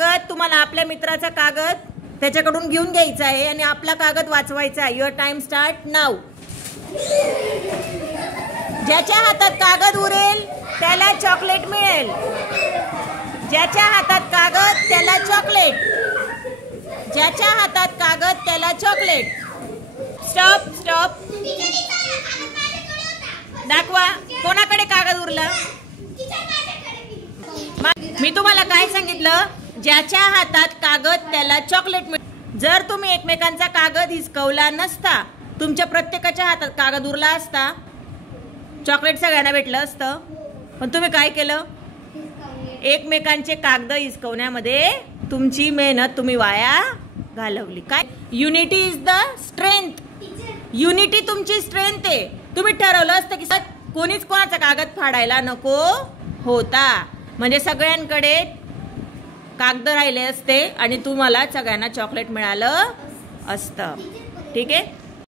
कागद तुम्हाला आपल्या मित्राचा कागद त्याच्याकडून घेऊन घ्यायचा आहे आणि आपला कागद वाचवायचा आहे. Your time start now. ज्याच्या हातात कागद उरेल त्याला चॉकलेट मिळेल. ज्याच्या हातात कागद त्याला चॉकलेट. ज्याच्या हातात कागद त्याला चॉकलेट. Stop stop. दाखवा कोणाकडे कागद उरला. मी तुम्हाला काय सांगितलं, ज्याच्या हातात कागद त्याला चॉकलेट मिळेल. जर तुम्ही एकमेकांचा कागद हिसकवला नसता, तुमच्या प्रत्येकाच्या हातात कागद उरला असता, चॉकलेट सगळ्यांना भेटलं असतं. पण तुम्ही काय केलं, एकमेकांचे कागद हिसकवण्यामध्ये तुमची मेहनत तुम्ही वाया घालवली. काय, unity is the strength. Unity तुमची स्ट्रेंथ आहे. तुम्ही ठरवलं असतं की कोणीच कोणाचा कागद फाडायला नको होता, म्हणजे सगळ्यांकडे कागद राहिले असते आणि तुम्हाला सगळ्यांना चॉकलेट मिळालं असतं. ठीक आहे.